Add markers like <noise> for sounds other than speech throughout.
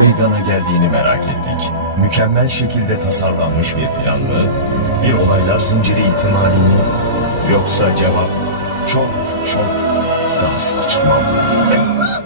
meydana geldiğini merak ettik. Mükemmel şekilde tasarlanmış bir plan mı? Bir olaylar zinciri ihtimali mi? Yoksa cevap çok çok daha saçma mı?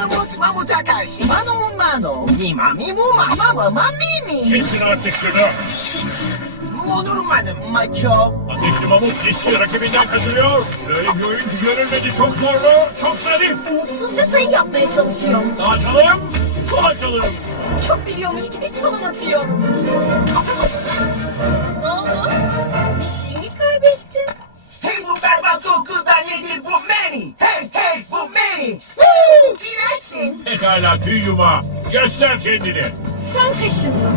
Mamut Mamut'a karşı. Mano Mano. Mima Mimu Mama Mama Mimi. Kesin artık şunu. Monurmadım maço. Ateşli Mamut riski rakibinden kaçırıyor. Böyle bir oyuncu görülmedi. Çok zorlu, çok zarif. Umutsuzca sayı yapmaya çalışıyor. Sağ çalım, sol çalım. Çok biliyormuş gibi çalım atıyor. Ne oldu? Bir şey mi kaybettin? Hey bu berbat kokuda tüy yumağı. Göster kendini. Sen kaşındın.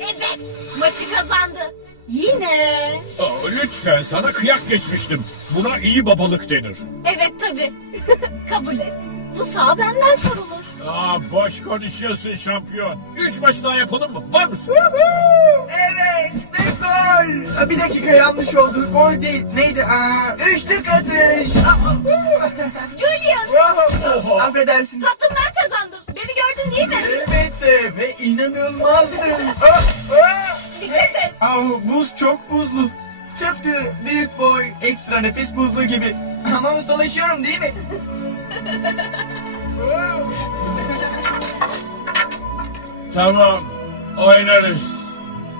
Evet, maçı kazandı. Yine. Aa, lütfen sana kıyak geçmiştim. Buna iyi babalık denir. Evet tabii. <laughs> Kabul et. Bu sağ benden sorulur. Aa, boş konuşuyorsun şampiyon. Üç maç daha yapalım mı? Var mısın? Evet ve gol. Bir dakika yanlış oldu. Gol değil. Neydi? Aa, üçlük atış. <laughs> Julian, Wow. Affedersin. tatlım ben kazandım. Beni gördün değil mi? Elbette ve inanılmazdı. Aa, aa. Dikkat et. Aa, buz çok buzlu. Tıpkı büyük boy, ekstra nefis buzlu gibi. Ama ustalaşıyorum değil mi? <laughs> Tamam. Oynarız.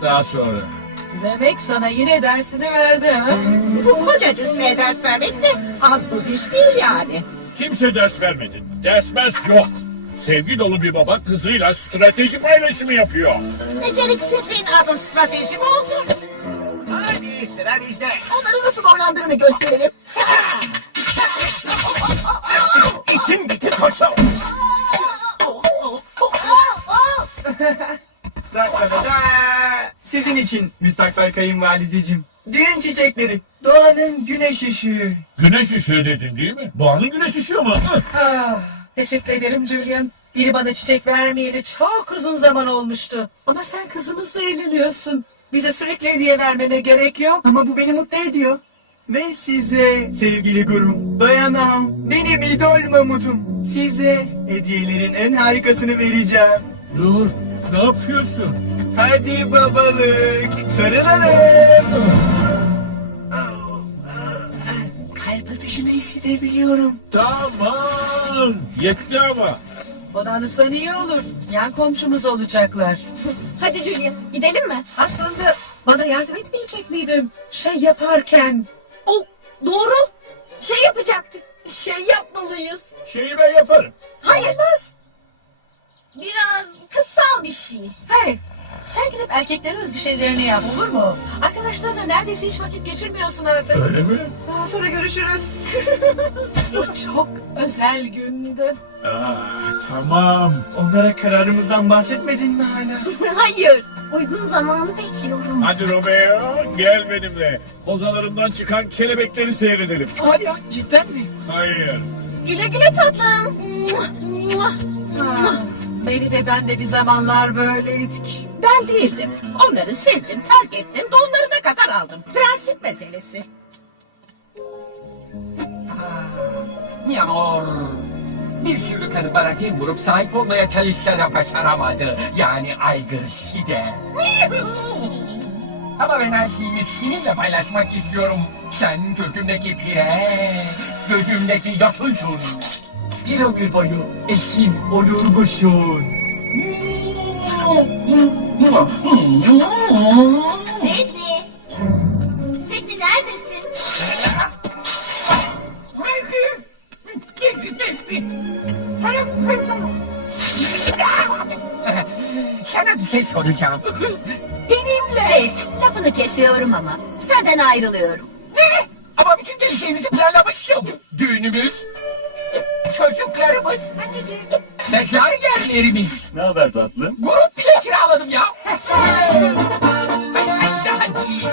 Daha sonra. Demek sana yine dersini verdi ha? Bu koca cüsseye ders vermek de az buz iş değil yani. Kimse ders vermedi. Dersmez yok. Sevgi dolu bir baba kızıyla strateji paylaşımı yapıyor. Beceriksizliğin adı strateji mi oldu? Hadi sıra bizde. Onları nasıl oynandığını gösterelim. <laughs> İşin bitti koçum. Da, da, da, da. Sizin için müstakbel kayınvalideciğim. Düğün çiçekleri. Doğanın güneş ışığı. Güneş ışığı dedin değil mi? Doğanın güneş ışığı mı? Ah, teşekkür ederim Julian. Biri bana çiçek vermeyeli çok uzun zaman olmuştu. Ama sen kızımızla evleniyorsun. Bize sürekli hediye vermene gerek yok. Ama bu beni mutlu ediyor. Ve size sevgili gurum, dayanam, benim idol mamutum. Size hediyelerin en harikasını vereceğim. Dur. Ne yapıyorsun? Hadi babalık, sarılalım. Kalp atışını hissedebiliyorum. Tamam. Yetti ama. Odanızdan iyi olur. Yan komşumuz olacaklar. Hadi Julian, gidelim mi? Aslında bana yardım etmeyecek miydin? Şey yaparken. Doğru. Şey yapacaktık. Şey yapmalıyız. Şeyi ben yaparım. Hayır. Biraz kıssal bir şey. Hey, sen gidip erkeklere özgü şeylerini yap olur mu? Arkadaşlarına neredeyse hiç vakit geçirmiyorsun artık. Öyle mi? Daha sonra görüşürüz. <laughs> Bu çok özel gündü. Aa, tamam. Onlara kararımızdan bahsetmedin mi hala? <laughs> Hayır. Uygun zamanı bekliyorum. Hadi Romeo gel benimle. Kozalarından çıkan kelebekleri seyredelim. Hadi ya, cidden mi? Hayır. Güle güle tatlım. Ah, Beni de ben de bir zamanlar böyleydik. Ben değildim. Onları sevdim, terk ettim, donlarına kadar aldım. Prensip meselesi. Mi amor. Bir sürü karı bana kim vurup sahip olmaya çalışsa da başaramadı. Yani aygır şide. <laughs> Ama ben her şeyimi seninle paylaşmak istiyorum. Sen kökümdeki pire, gözümdeki yosunsun. Bir ömür boyu eşim. Sydney. <laughs> <laughs> Sydney şey soracağım. Şey, lafını kesiyorum ama. Senden ayrılıyorum. Ama bütün gelişlerimizi planlamıştım. Düğünümüz, çocuklarımız, mekar yerlerimiz. Ne haber tatlım? Grup bile kiraladım ya. Ay, daha değil.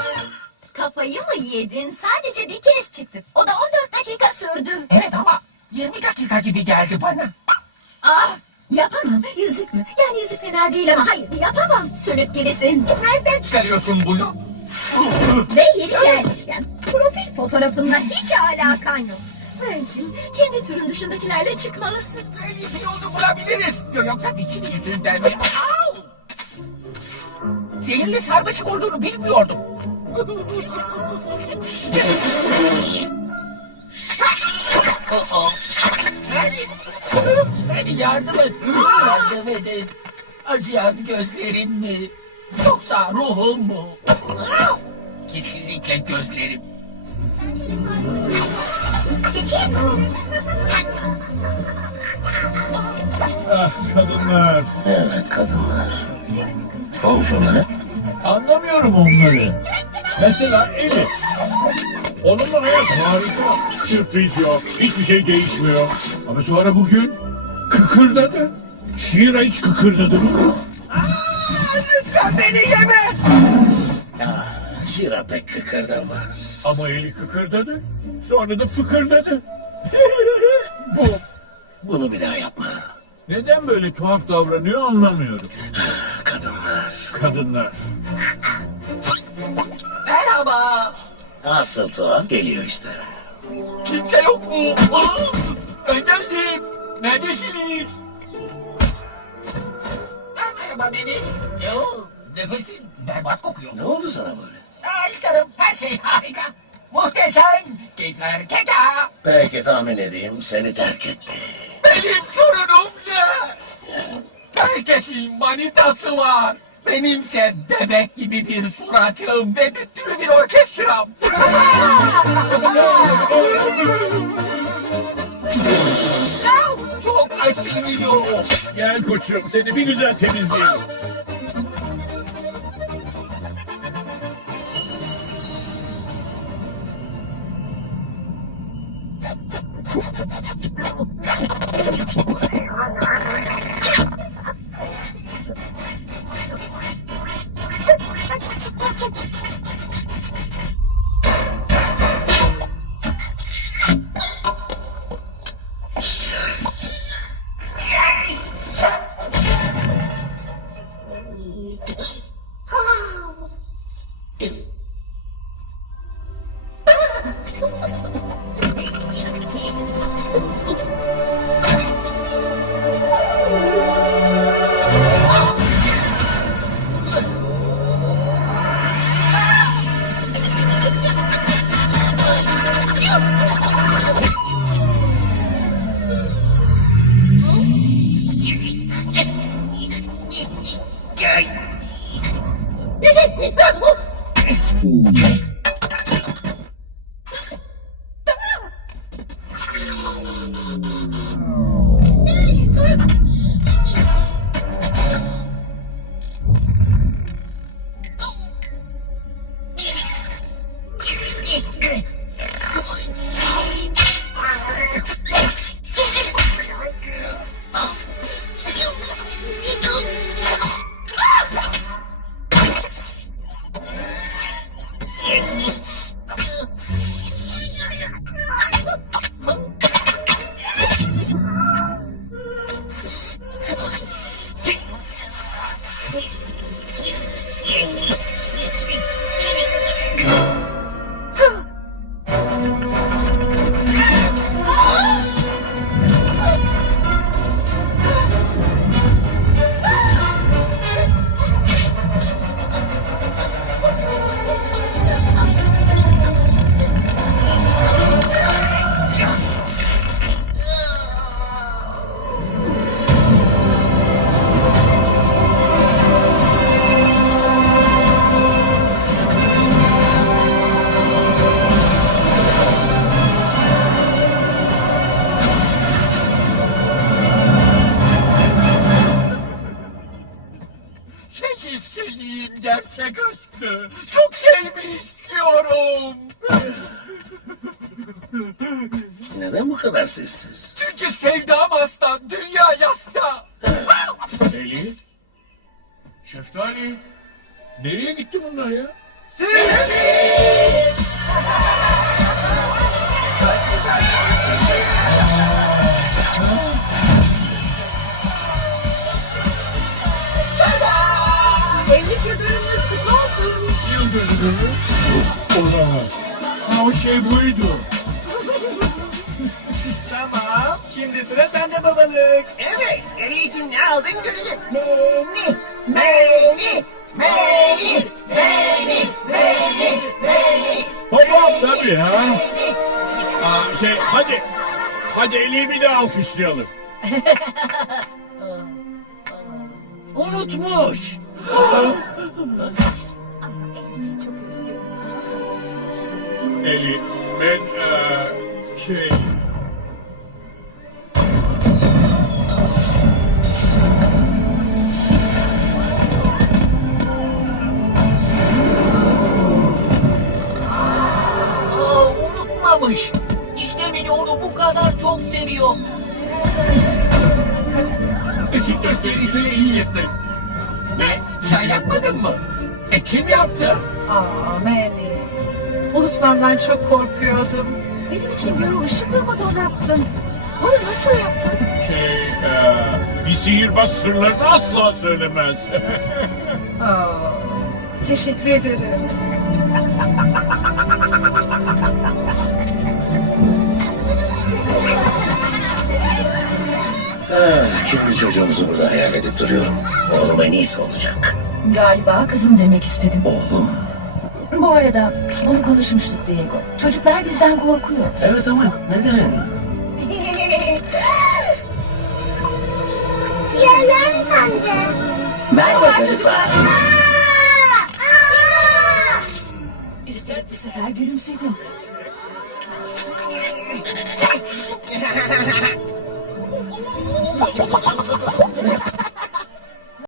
Kafayı mı yedin? Sadece bir kez çıktık. O da 14 dakika sürdü. Evet ama 20 dakika gibi geldi bana. Ah yapamam. Yüzük mü? Yani yüzük fena değil ama hayır yapamam. Sönük gibisin. Nereden çıkarıyorsun bunu? Ve yeri gelmişken profil fotoğrafında hiç alakan yok. Prensim kendi türün dışındakilerle çıkmalısın. En iyisi yolunu bulabiliriz. Yo, Yoksa bikini yüzünden mi? Au! Zehirli sarmaşık olduğunu bilmiyordum. <laughs> Hadi yardım et. Yardım edin. Acıyan gözlerim mi? Yoksa ruhum mu? Kesinlikle gözlerim. Ah kadınlar. Evet kadınlar. Olmuş onları. Anlamıyorum onları. Mesela Elif. Onunla hayat harika. Sürpriz yok. Hiçbir şey değişmiyor. Ama sonra bugün kıkırdadı. Şira hiç kıkırdadı mı? Lütfen beni yeme. Şira pek kıkırdamaz. Ama eli kıkırdadı. Sonra da fıkırdadı. <laughs> Bu Bunu bir daha yapma. neden böyle tuhaf davranıyor anlamıyorum. Kadınlar. Kadınlar. Merhaba. Asıl tuhaf geliyor işte. Kimse yok mu? Aa, ben geldim. Neredesiniz? Ha, merhaba beni. Yo, nefesim berbat kokuyor. Ne oldu sana böyle? Ay canım her şey harika. Muhteşem. Keyifler keka. Belki tahmin edeyim seni terk etti. Benim sorunum ne? Herkesin manitası var. Benimse bebek gibi bir suratım ve bir türlü bir orkestram. <laughs> Çok aşınıyor. Gel koçum seni bir güzel temizleyelim. Gerçek aşktı. Çok şey mi istiyorum? Neden bu kadar sessiz? Çünkü sevdam aslan dünya yasta. Eli. Şeftali. Nereye gitti bunlar ya? Evlilik dönümü. Olamaz. Ha o şey buydu. <laughs> Tamam. Şimdi sıra sende babalık. Evet. Eli için ne aldın görelim. Beni. Beni. Beni. Beni. Beni. Beni. Hop hop tabii ha. Aa, şey hadi. Hadi Eli'yi bir daha alkışlayalım. <laughs> Unutmuş. Eli ben eee, şey... anlamış. İşte beni onu bu kadar çok seviyor. Işık gösterisini iyi yırttık. Ne? Sen yapmadın mı? E kim yaptı? Aa Manny. Unutmandan çok korkuyordum. Benim için göğü ışıklığımı donattın. Onu nasıl yaptın? Şey, e, bir sihirbaz sırlarını asla söylemez. <laughs> Aa, teşekkür ederim. Ah, Kendi çocuğumuzu burada hayal edip duruyorum. Oğlum en iyisi olacak. Galiba kızım demek istedim. Oğlum. Bu arada bunu konuşmuştuk Diego. Çocuklar bizden korkuyor. Evet ama neden? Yerler mi sence? Merhaba çocuklar. Üstelik bu sefer gülümsedim. <laughs>